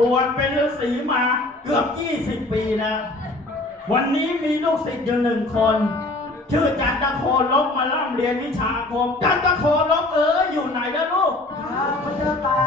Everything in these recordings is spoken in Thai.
บวชเป็นฤาษีมาเกือบ 20 ปีนะ วันนี้มีลูกศิษย์อยู่หนึ่งคน ชื่อจันทโคลบมาล่ำเรียนวิชาคม จันทโคลบเอออยู่ไหนแล้วลูก ครับพระเจ้าตา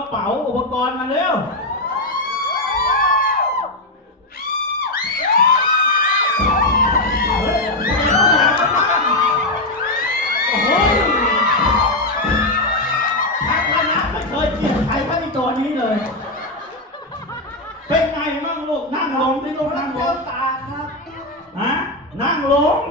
ระเป๋าอุปกรณ์มาเร็วเฮ้ยโอ้โหทางคณะไม่เคยเกลียดใครเท่าไอ้ตัวนี้เลย เป็นไงบ้างลูก นั่งลงที่ลูกพระนั่งลเจ้างตาครับ ฮะ นั่งลง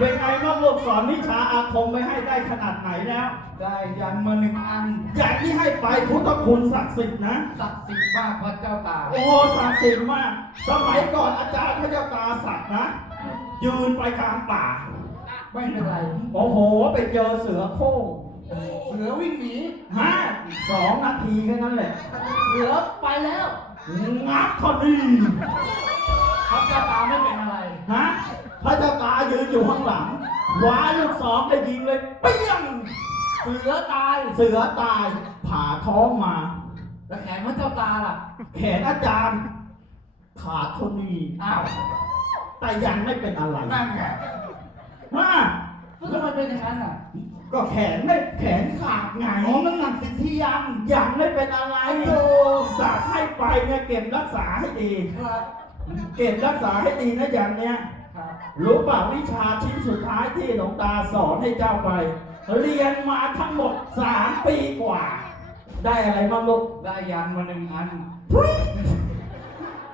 เป็นไงบ้างลูกสอนวิชาอาคมไปให้ได้ขนาดไหนแล้ว ได้ยันมาหนึ่งอันอย่างที่ให้ไปพุทธคุณศักดิ์สิทธิ์นะศักดิ์สิทธิ์มากพระเจ้าตาโอ้ศักดิ์สิทธิ์มาก สมัยก่อนอาจารย์พระเจ้าตาสัตว์นะ ยืนไปกลางป่า ไม่เป็นไร โอ้โห ไปเจอเสือโคร่งเสือวิ่งหนีฮะสองนาทีแค่นั้นแหละ เสือไปแล้วงับพอดีพระเจ้าตาไม่เป็นอะไรฮะ พระเจ้าตายืนอยู่ข้างหลังคว้าลูกศรไปยิงเลยเปี้ยงเสือตายเสือตาย ผ่าท้องมา แล้วแขนพระเจ้าตาล่ะ แขนอาจารย์ ขาดเทานีอ้าว แต่ยังไม่เป็นอะไรนั่นไงฮะแล้วทำไมเป็นอย่างนั้นอะก็แขนไม่แขนขาดไงอ๋อมันหนักสิทธิยันยังไม่เป็นอะไรโอ้สาให้ไปเนี่ยเก็บรักษาให้ดี ครับ เก็บรักษาให้ดีนะอย่างเนี้ยค รับรู้ป่ะวิชาชิ้นสุดท้ายที่หลวงตาสอนให้เจ้าไป เรียนมาทั้งหมดสามปีกว่า ได้อะไรบ้างลูกได้ยันมาหนึ่งอัน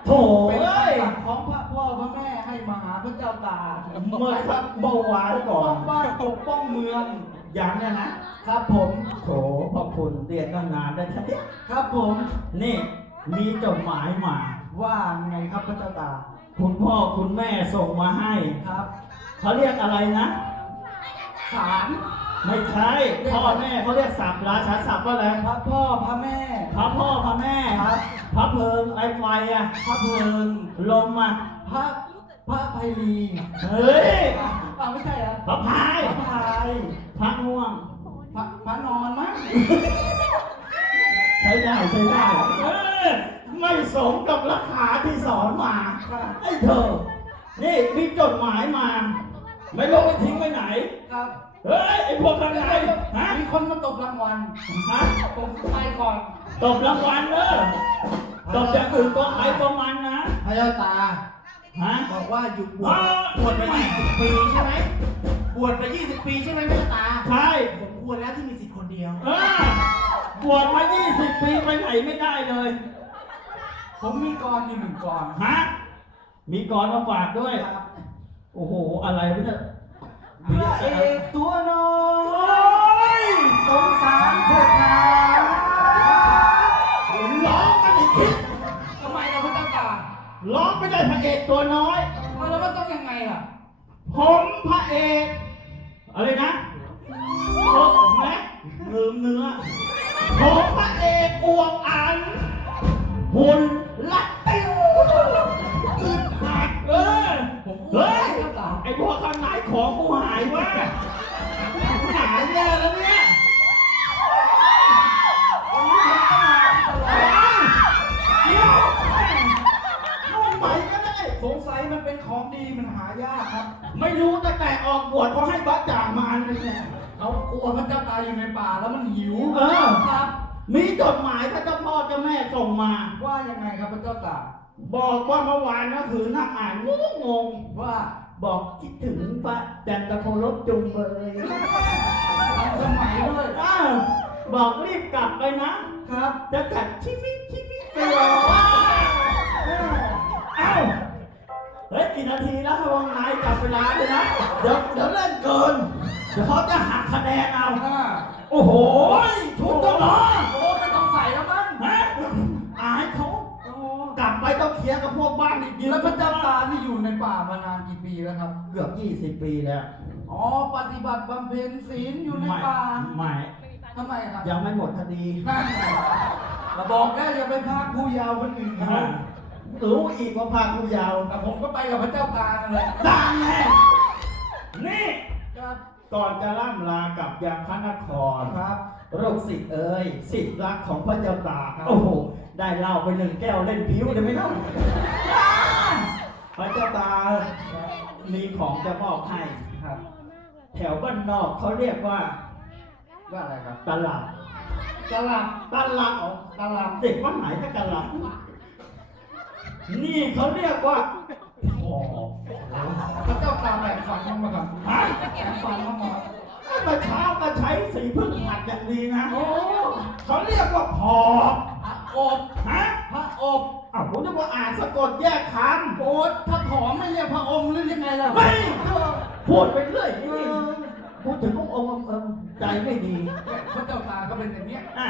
โถเป็นเอ้ยคำสั่งของพระพ่อพระแม่ให้มาหาพระเจ้าตาเมื่อสักเมื่อวานปก่อกป้อนงบ้านปกป้องเมืองอย่างเนี้ยนะครับผมโถพระคุณเรียนตั้งนานได้ทันทีครับผมนี่มีจดหมายมา ว่าไงครับพระเจ้าตา คุณพ่อคุณแม่ส่งมาให้ครับเขาเรียกอะไรนะศาลไม่ใช่พ่อแม่เขาเรียกศัพท์ราชาศัพท์ว่าอะไรพระพ่อพระแม่ พระพ่อพระแม่ครับ พระเพลิงไอไฟอะพระเพลิงลมอะพระพระไพรีเฮ้ยอ้าวไม่ใช่เหรอพระพายพระพายพระง่วงพระพระนอนมั้งใช้ได้ใช้ได้เออ ไม่สมกับราคาที่สอนมาครับไอ้เธอ นี่มีจดหมายมา ไม่รู้ไปทิ้งไปไหน ครับ เฮ้ยไอ้พวกข้างในฮะมีคนมาตบรางวัลฮะผมไปก่อน ตบรางวัลเนอะตบจากอื่นก็ใครก็มันนะพระเจ้าตา ฮะ บอกว่าอยู่บวอ๋ชอบวชมา20ปีใช่ไหมบวชมา20 ปีใช่ไหมพระเจ้าตาใช่ผมควรแล้วที่มีสิทธิ์คนเดียว เออบวชมา 20 ปีไปไหนไม่ได้เลย ผมมีกรอยู่หนึ่งกรฮะ มีกรมาฝากด้วย ครับโอ้โห อะไรวะเนี่ยพระเอกตัวน้อโอ้ยยสงสารเถิดนาร้องกันอีกทีทำไมล่ะพระเจ้าตาร้องไม่ได้พระเอกตัวน้อย เอาแล้วมันต้องยังไงล่ะผมพระเอกอะไรนะโอ้ผมนะลืมเนื้อผมพระเอกอวงอัน หุ่นลัดติ้วอึดหัดเออผมพูดเฮ้ยพระเจ้าตาไอ้พวกข้างในของกูหายวะหายแย่แล้วเนี่ยวันนี้ผมต้องมาตลอเอ้ดยเดี๋ยวนู่นไปก็ได้สงสัยมันเป็นของดีมันหายากครับ ไม่รู้แต่แต่ออกบวชเขาให้บัตจ่างมาเลยเนี่ยเขากลัวพระเจ้าตาอยู่ในป่าแล้วมันหิวเออครับ มีจดหมายพระเจ้าพ่อเจ้าแม่ส่งมา ว่ายังไงครับพระเจ้าตาบอกว่าเมื่อวานก็คือนั่งอ่านงงงงว่าบอกคิดถึงพระจันทโคลบจุงเบยทำสมัยด้วยอ้าวบอกรีบกลับไปนะ ครับ จะกัดชิมิชิมิไปรอเอ้าเฮ้ยกี่นาทีแล้วระวังนายกลับเวลาเลยนะ เดี๋ยวเดี๋ยวเล่นเกิน เดี๋ยวเขาจะหักคะแนนเอาอ่าโอ้โหชุด ต้องรอโอ้ไม่ต้องใส่แล้วมั้งฮะอายเขาโอ้กลับไปต้องเคลียร์กับพวกบ้านอีกยืนแล้วพระเจ้าตานี่อยู่ในป่ามานานกี่ปีแล้วครับ เกือบ20ปีแล้ว อ๋อ ปฏิบัติบำเพ็ญศีลอยู่ในไม่ป่าไม่ทำไมครับ ยังไม่หมดคดีนั่นไงเราบอกแล้วอย่าไปพากผู้เยาว์คนอื่นเขาอ่ารู้อีกว่าพากูยาว แต่ผมก็ไปกับพระเจ้าตานั่นแหละดังแน่นี่ครับก่อนจะล่ำลากับยาพระนครครับ โรคสิทธิ์เอ่ยสิทธิ์รักของพระเจ้าตากครับโอ้โห ได้เหล้าไปหนึ่งแก้วเล่นผิวได้ไหมเล่าพระเจ้าตามีของจะมอบให้ครับ แถวบ้านนอกเขาเรียกว่า ว่าอะไรครับตลับตลาดตลับของตลาดเด็กวัดไหนจะตลับนี่เขาเรียกว่าโอ้โหพระเจ้าตาแบ่งฝันบ้างไหมครับฮะแบ่งฝันบ้างไหมครับ เมื่อเช้าก็ใช้สีพึ่งหัดอย่างดีนะ โอ้เขาเรียกว่าพอพระอบฮะพระอบอ้าวผมจะมาอ่านสะกดแยกคำโอ้ถ้าผอมไม่เรียกพระองค์หรือยังไงล่ะไม่พูดไปเรื่อยนี่พูดถึงองค์องค์เออใจไม่ดีพระเจ้าตาก็เป็นอย่างเนี้ยอะ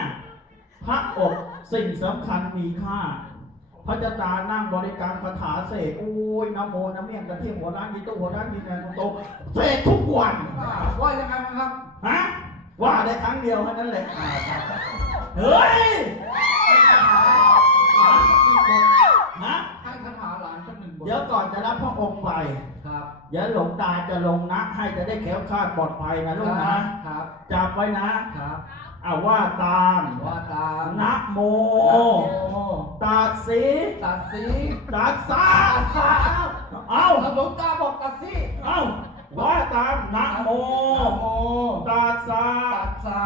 พระอกสิ่งสำคัญมีค่า พระเจ้าตานั่งบริการคาถาเสกโอ้ยน้ำโมน้ำเมี่ยงกระเทียมหัวร้านยีตู้หัวร้านยีแนนโตเสกทุกวันว่าว่ายังไงบ้างครับฮะว่าได้ครั้งเดียวแค่นั้นแหละอ่าครับเฮ้ยให้คาถาหลานสักหนึ่งบทนะให้คาถาหลานสักหนึ่งบทเดี๋ยวก่อนจะรับพระองค์ไปครับเดี๋ยวหลวงตาจะลงนะ ให้จะได้แคล้วคลาดปลอดภัยนะลูกนะครับจับไว้นะครับ อ่าว่าตามว่าตามนะโมโอ้ตัดสีตัดสีตัดสาตัดสาเอ้าแล้วหลวงตาบอกตัดสีเอ้าว่าตามนะโมนะโมตัดสาตัดสา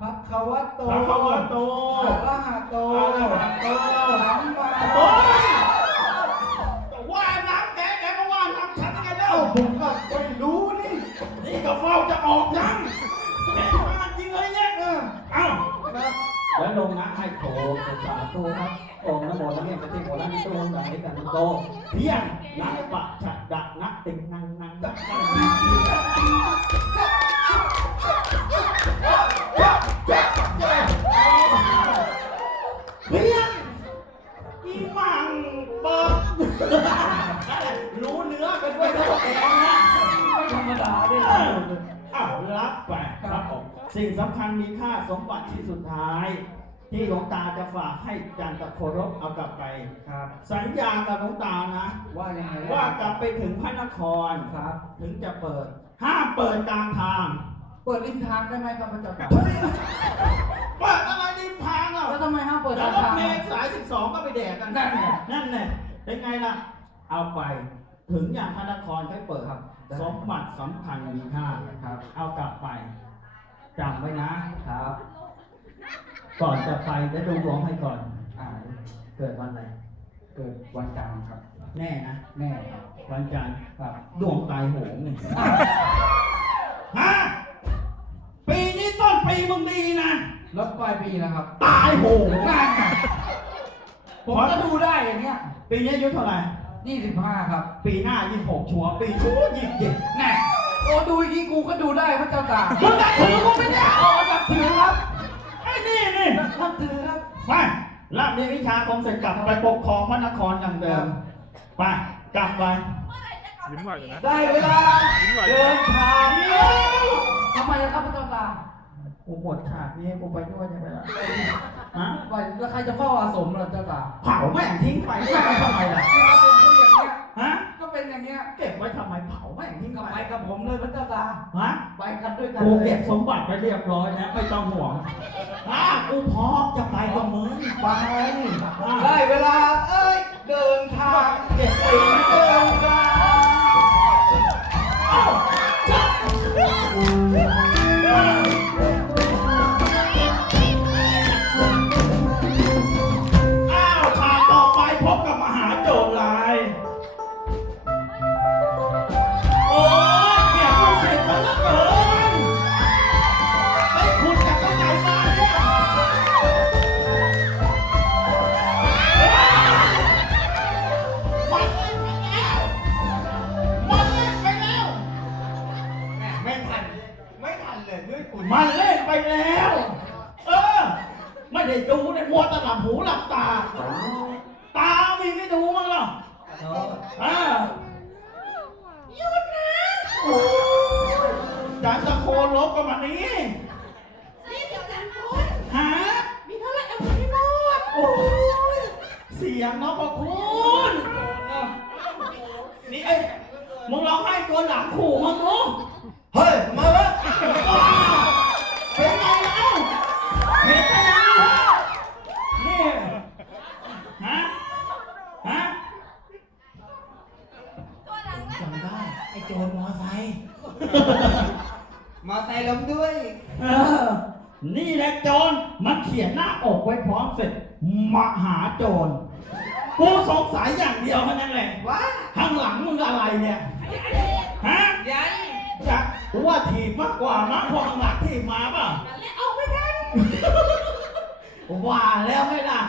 พระคะวะโตพระคะวะโตอะระหะโตอะระหะโตสัมมาโอ้ยว่าน้ำแกแกก็ว่าน้ำฉันยังไงเล่าเอ้าผมก็ไม่รู้นี่นี่ก็เฝ้าจะออกยังแกมาจริงเลยเนี่ย เออ เอ้า ครับ แล้วลงนะ ให้โถสาธุครับองนโมตัสสะพระเจ้าโอรสนิโตสังนิกันโตเพียงนักปะฉะดะนักติงนังนังดักนังนังเพียงอีมังเปิดรู้เนื้อกันด้วยนะตัวเองนะไม่ธรรมดาด้วยเอ้าวรับไปครับผมสิ่งสำคัญมีค่าสมบัติที่สุดท้าย ที่หลวงตาจะฝากให้จันตะโครบเอากลับไป ครับ สัญญากับหลวงตานะ ว่ายังไงว่ากลับไปถึงพระนครครับ ถึงจะเปิด ห้ามเปิดกลางทาง เปิดริมทางได้ไหมครับพระเจ้าค่ะเปิดอะไรริมทางอะแล้วทำไมห้ามเปิดแล้ริวมรถทางเมอะล์สาย12ก็ไปแดกกันนั่นไงนั่นแหละเป็นไงล่ะ เอาไป ถึงอย่างพระนครค่อยเปิดครับ สมบัติสำคัญมีค่า ครับ เอากลับไปจำไว้นะครับ ก่อนจะไปจะดูดวงให้ก่อน อ่าเกิดวันอะไร เกิดวันจันทร์ครับ แน่นะ แน่ครับวันจันทร์ครับดวงตายโหงนี่ฮะปีนี้ต้นปีมึงดีนะ รถปลายปีนะครับตายโหงนั่นไงผมก็ดูได้อย่างเงี้ยปีนี้อายุเท่าไหร่25ครับปีหน้ายี่หกชัวร์ปีชู้ยี่สิบเจ็ดแน่ โอ้ดูอย่างงี้กูก็ดูได้พระเจ้าตากมึงนับถือกูไม่ได้อ๋อนับถือครับไอ้ นี่นี่นับถือครับ ไปรับเรียนวิชาคงเสร็จกลับไปปกครองพระนครอย่างเดิม ไป กลับไป ยิ้มหวานอยู่นะ ได้เวลายิ้มหวานเดินทางทำไมล่ะครับพระเจ้าตากกูหมดฉากนี้ให้กูไปด้วยใช่ไหมล่ะฮะไปแล้วใครจะเฝ้าอาสมล่ะเจ้าตากเผาแม่งทิ้งไปไม่ไปทำไมล่ะที่เราเป็นผู้อย่างเงี้ยฮะก็ เป็นอย่างเงี้ยเก็บไว้ทำไมเผาแม่งทิ้งก็ไปไปกับผมเลยพระเจ้าตากฮะไปกันด้วยกันกูเลเก็ยบสมบัติไปเรียบร้อยแล้วไม่ต้องห่วงอ่ากูพร้อมจะไปกับมึงไปได้เวลาเอ้ยเดิน ไปแล้ว เออ ไม่ได้ดูเนี่ยมัวตาหลับหูหลับตา ตามีไม่ดูมั้งหรออ่าหยุดนะจานตะโคลบกับมานนี้เหา มีเท่าไหร่เอาไปให้หมดโอ้เสียงน้องประคุณนี่เอ้ยมึงร้องไห้ตัวหลังขู่มึงเนาะ มาป่ะนั่นแหละเอาไม่ทันว่าแล้วไหมล่ะ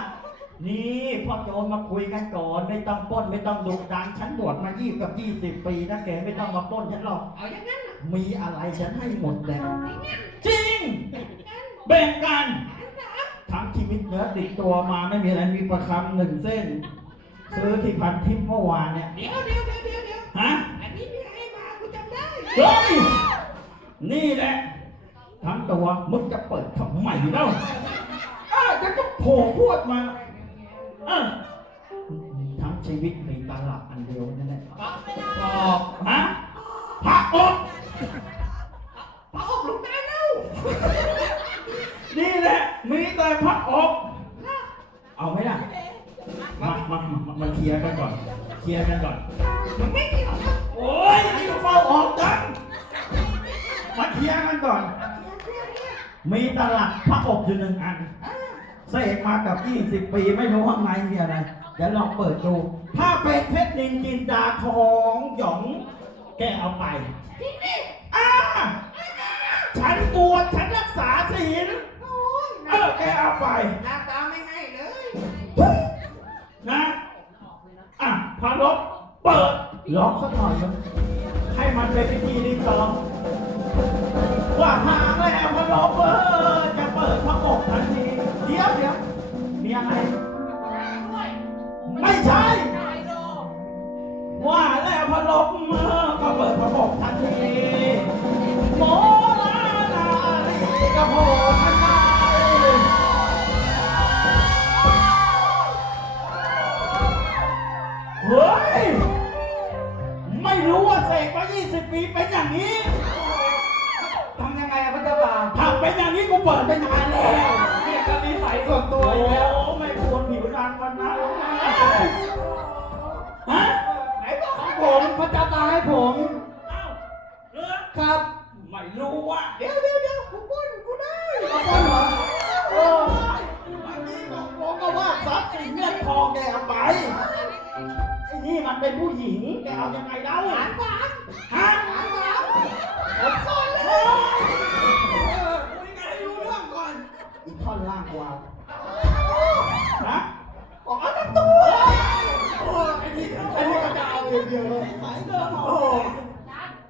นี่พ่อโจรมาคุยกันก่อนไม่ต้องปล้นไม่ต้องดุดันฉันบวชมายี่กับยี่สิบปีนะแกไม่ต้องมาปล้นฉันหรอก เอาอย่างนั้นน่ะมีอะไรฉันให้หมดแหละจริงอะจริงแบ่งกันแบ่งกันอันสามทั้งชีวิตเนื้อติดตัวมาไม่มีอะไรมีประคำหนึ่งเส้น ซื้อที่พันทิพย์เมื่อวานเนี่ยเดี๋ยวเดี๋ยวเดี๋ยวเดี๋ยวเดี๋ยวฮะอันนี้มีให้มากูจำได้ เฮ้ยนี่แหละ ทั้งตัวมึงจะเปิดทำไมแล้วเอ้าจะก็โผล่พวดมาเอ้าทั้งชีวิตมีตลับอันเดียวนั่นแหละบอกเวลาบอกฮะผักอกพระอกหลวงตาเน่านี่แหละ มีแต่ผักอกเอาไหมล่ะมามามามาเคลียร์กันก่อน เคลียร์กันก่อนมันไม่เกี่ยวนะโอ้ยนี่ก็เฝ้าออกจังมาเคลียร์กันก่อน มีตลับพระอบอยู่หนึ่งอันเสกมากับ 20 ปีไม่รู้ข้างในมีอะไร เดี๋ยวลองเปิดดู ถ้าเป็นเพชรนินจินดาทองหยอง แกเอาไปอ่าฉันบวชฉันรักษาศีลโอ้ยเออแกเอาไป หน้าตาไม่ให้เลย นะอะพระลบเปิดล็อกสักหน่อยนึงให้มันเป็นพิธีรีตอง ว่าทางแล้วมันลบเออจะเปิดพระอกทันทีเดี๋ยวเดี๋ยวมีอะไร ไม่ใช่ ครับไม่รู้ว่าเดี๋ยวเดี๋ยวเดี๋ยวกูปุ้นกูได้ขอบคุณเหรอโอ้ยวันนี้บอกผมก็ว่าทรัพย์สินเงินทองแกเอาไปไอ้นี่มันเป็นผู้หญิงแกเอายังไงเล่าหานสามหานสามผมสอนเลยคุยกันให้รู้เรื่องก่อนอีกท่อนล่างวาวฮะ บอกเอาทั้งตัว โอ้ยไอ้นี่ไอ้นี่ก็จะเอาอย่างเดียวเลยสายเดิมโอ้โห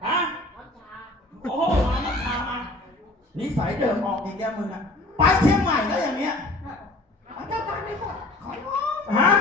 ฮะโอ้โหมาน้ำชามา นิสัยเดิมออกอีกแล้วมึงอะไปเชียงใหม่แล้วอย่างเนี้ยเอาเจ้าตาไปก่อนขอร้องฮะ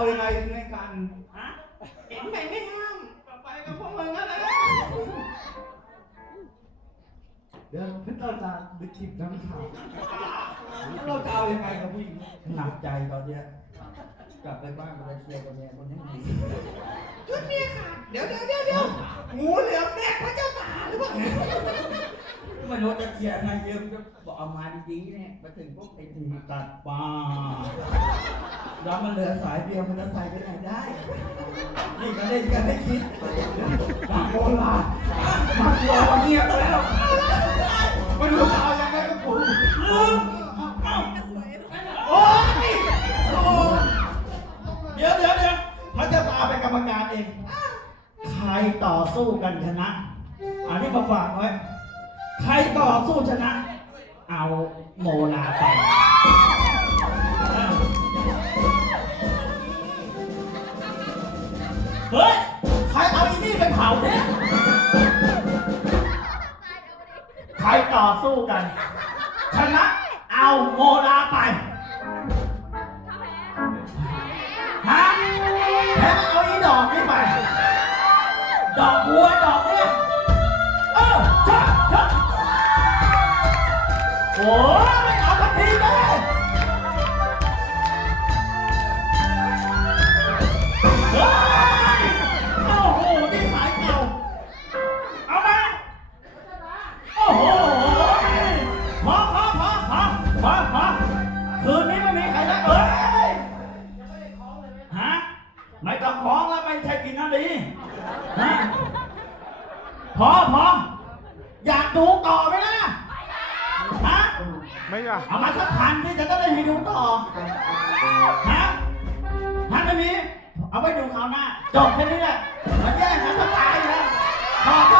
เราจะเอายังไงในการฮะเห็นไหมไม่ห้ามไปกับพวกมึงนั่นแหละเดี๋ยวพระเจ้าตาดึกคลิปน้ำข่าวเราจะเอายังไงกับผู้หญิงหนักใจตอนเนี้ย กลับไปบ้านไปเคลียร์กับเมียคนนี้ดีชุดเมียขาดเดี๋ยวเดี๋ยวเดี๋ยวเดี๋ยวงูเหลือมแดกพระเจ้าตาหรือเปล่าไม่รู้จะเคลียร์ไงเยอะก็บอกเอามาดีๆเนี่ยมาถึงพวกไอ้ทีตัดป้าแล้วมันเหลือสายเดียวมันจะใส่ไปไหนได้ นี่ก็เล่นกันให้คิดบางโบราณบางโบราณเงีย ฝากไว้ ใครต่อสู้ชนะ เอาโมนาไปเฮ้ย ใครเอาอีนี่ไปเผาเนี่ยใครต่อสู้กัน ชนะ เอาโมนาไปฮะแพ้เอาอีดอกนี่ไป ดอกบัวดอกเนี่ โอ้ อยากเอามาสักพันที่จะได้ให้ดูต่อ ฮะถ้าไม่มี เอาไปดูคราวหน้า จบแค่นี้แหละมันแย่งกันก็ตายอยู่แล้วขอบคุณ